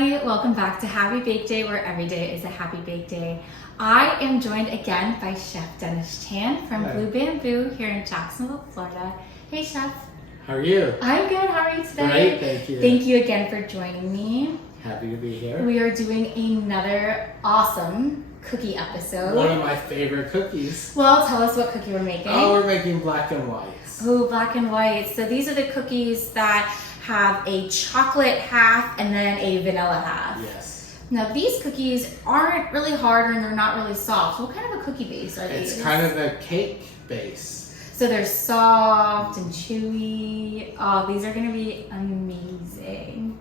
everybody, welcome back to Happy Bake Day, where every day is a happy bake day. I am joined again by Chef Dennis Chan from Hi. Blue Bamboo here in Jacksonville, Florida. Hey Chef. How are you? I'm good, how are you today? Great, thank you. Thank you again for joining me. Happy to be here. We are doing another awesome cookie episode. One of my favorite cookies. Well, tell us what cookie we're making. Oh, we're making black and whites. Oh, black and white. So these are the cookies that have a chocolate half and then a vanilla half. Yes. Now these cookies aren't really hard and they're not really soft. What kind of a cookie base are these? It's kind of a cake base. So they're soft and chewy. Oh, these are gonna be amazing.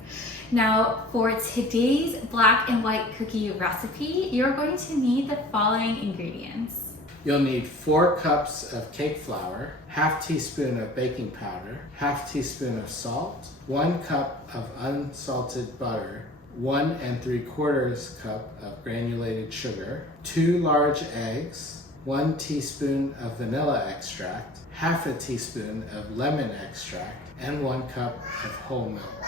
Now for today's black and white cookie recipe, you're going to need the following ingredients. You'll need 4 cups of cake flour, half teaspoon of baking powder, half teaspoon of salt, 1 cup of unsalted butter, 1 3/4 cup of granulated sugar, 2 large eggs, 1 teaspoon of vanilla extract, half a teaspoon of lemon extract, and 1 cup of whole milk.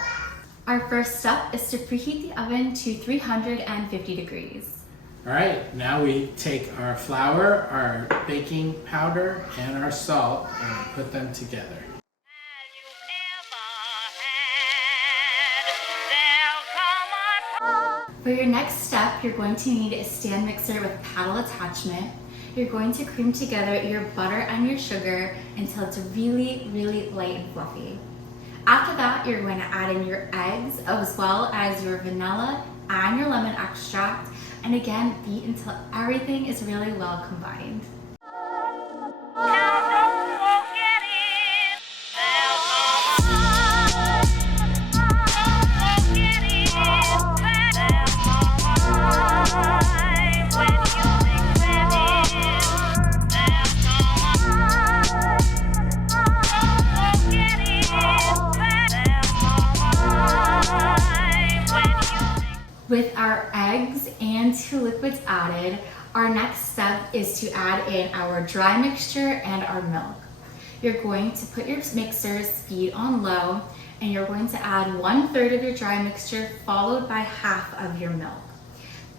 Our first step is to preheat the oven to 350 degrees. All right, now we take our flour, our baking powder, and our salt and put them together. For your next step, you're going to need a stand mixer with paddle attachment. You're going to cream together your butter and your sugar until it's really, really light and fluffy. After that, you're going to add in your eggs as well as your vanilla and your lemon extract, and again, beat until everything is really well combined. With our eggs and 2 liquids added, our next step is to add in our dry mixture and our milk. You're going to put your mixer's speed on low and you're going to add 1/3 of your dry mixture followed by half of your milk.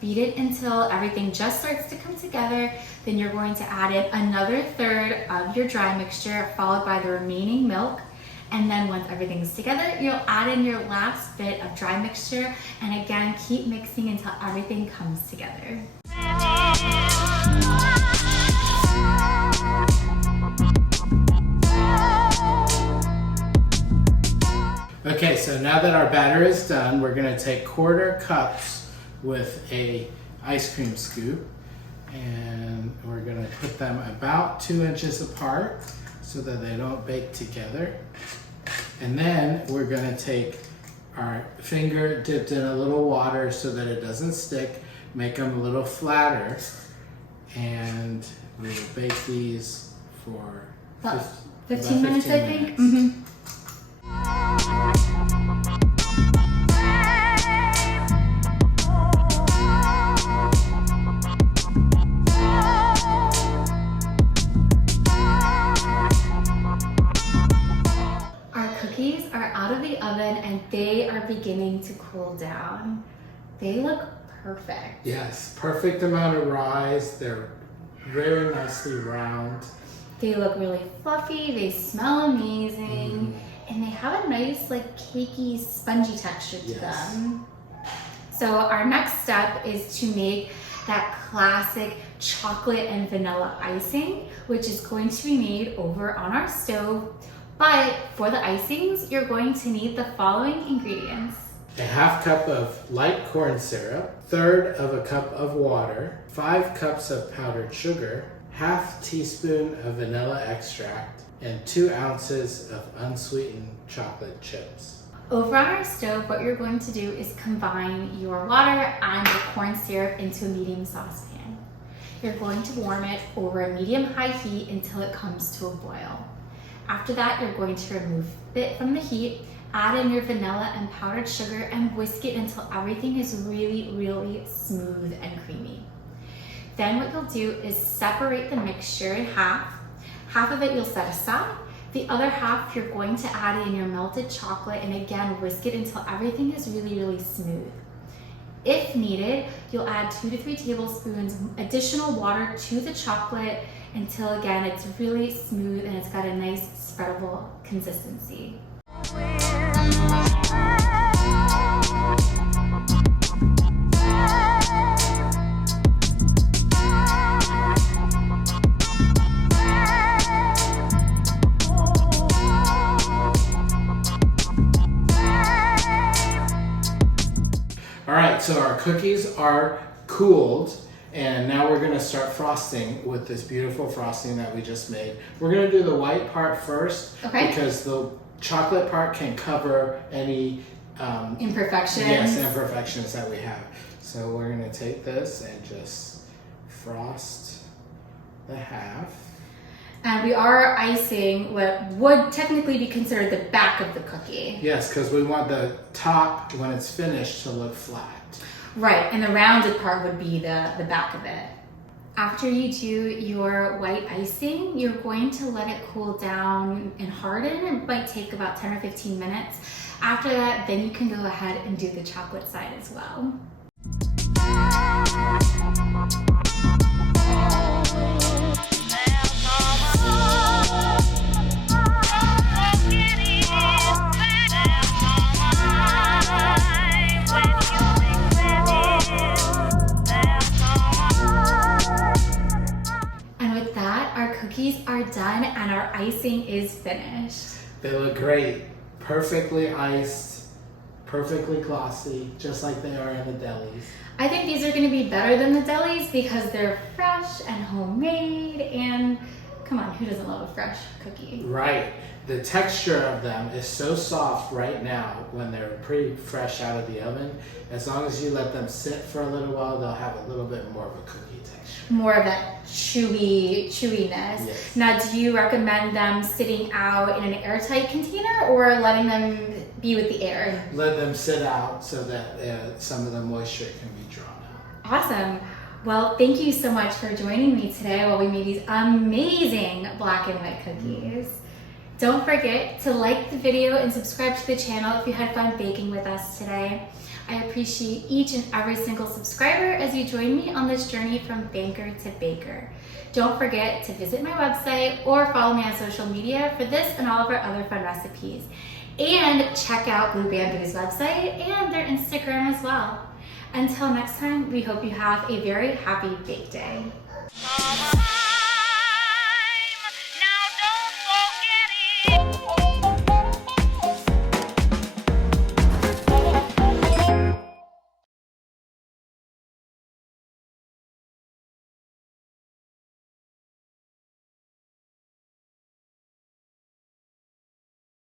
Beat it until everything just starts to come together. Then you're going to add in another 1/3 of your dry mixture followed by the remaining milk. And then once everything's together, you'll add in your last bit of dry mixture and again, keep mixing until everything comes together. Okay, so now that our batter is done, we're gonna take 1/4 cups with a ice cream scoop and we're gonna put them about 2 inches apart so that they don't bake together. And then we're gonna take our finger dipped in a little water so that it doesn't stick, make them a little flatter, and we will bake these for About 15 15 minutes, I think. minutes. Cookies are out of the oven and they are beginning to cool down. They look perfect. Yes, perfect amount of rise. They're very nicely round. They look really fluffy, they smell amazing, and they have a nice like cakey, spongy texture to them. So our next step is to make that classic chocolate and vanilla icing, which is going to be made over on our stove. But for the icings, you're going to need the following ingredients. A half cup of light corn syrup, 1/3 of a cup of water, 5 cups of powdered sugar, half teaspoon of vanilla extract, and 2 ounces of unsweetened chocolate chips. Over on our stove, what you're going to do is combine your water and your corn syrup into a medium saucepan. You're going to warm it over a medium-high heat until it comes to a boil. After that, you're going to remove it from the heat, add in your vanilla and powdered sugar, and whisk it until everything is really, really smooth and creamy. Then what you'll do is separate the mixture in half. Half of it you'll set aside. The other half you're going to add in your melted chocolate and again whisk it until everything is really, really smooth. If needed, you'll add 2 to 3 tablespoons additional water to the chocolate until, again, it's really smooth and it's got a nice spreadable consistency. All right, so our cookies are cooled, and now we're gonna start frosting with this beautiful frosting that we just made. We're gonna do the white part first, Okay. because the chocolate part can cover any Imperfections. Yes, imperfections that we have. So we're gonna take this and just frost the half. And we are icing what would technically be considered the back of the cookie. Yes, because we want the top, when it's finished, to look flat. Right, and the rounded part would be the back of it. After you do your white icing, you're going to let it cool down and harden. It might take about 10 or 15 minutes. After that, then you can go ahead and do the chocolate side as well. And with that, our cookies are done and our icing is finished. They look great. Perfectly iced, perfectly glossy, just like they are in the delis. I think these are going to be better than the delis because they're fresh and homemade, and come on, who doesn't love a fresh cookie? Right. The texture of them is so soft right now when they're pretty fresh out of the oven. As long as you let them sit for a little while, they'll have a little bit more of a cookie texture. More of that chewiness. Yes. Now, do you recommend them sitting out in an airtight container or letting them be with the air? Let them sit out so that some of the moisture can be drawn out. Awesome. Well, thank you so much for joining me today while we made these amazing black and white cookies. Don't forget to like the video and subscribe to the channel if you had fun baking with us today. I appreciate each and every single subscriber as you join me on this journey from banker to baker. Don't forget to visit my website or follow me on social media for this and all of our other fun recipes. And check out Blue Bamboo's website and their Instagram as well. Until next time, we hope you have a very happy bake day.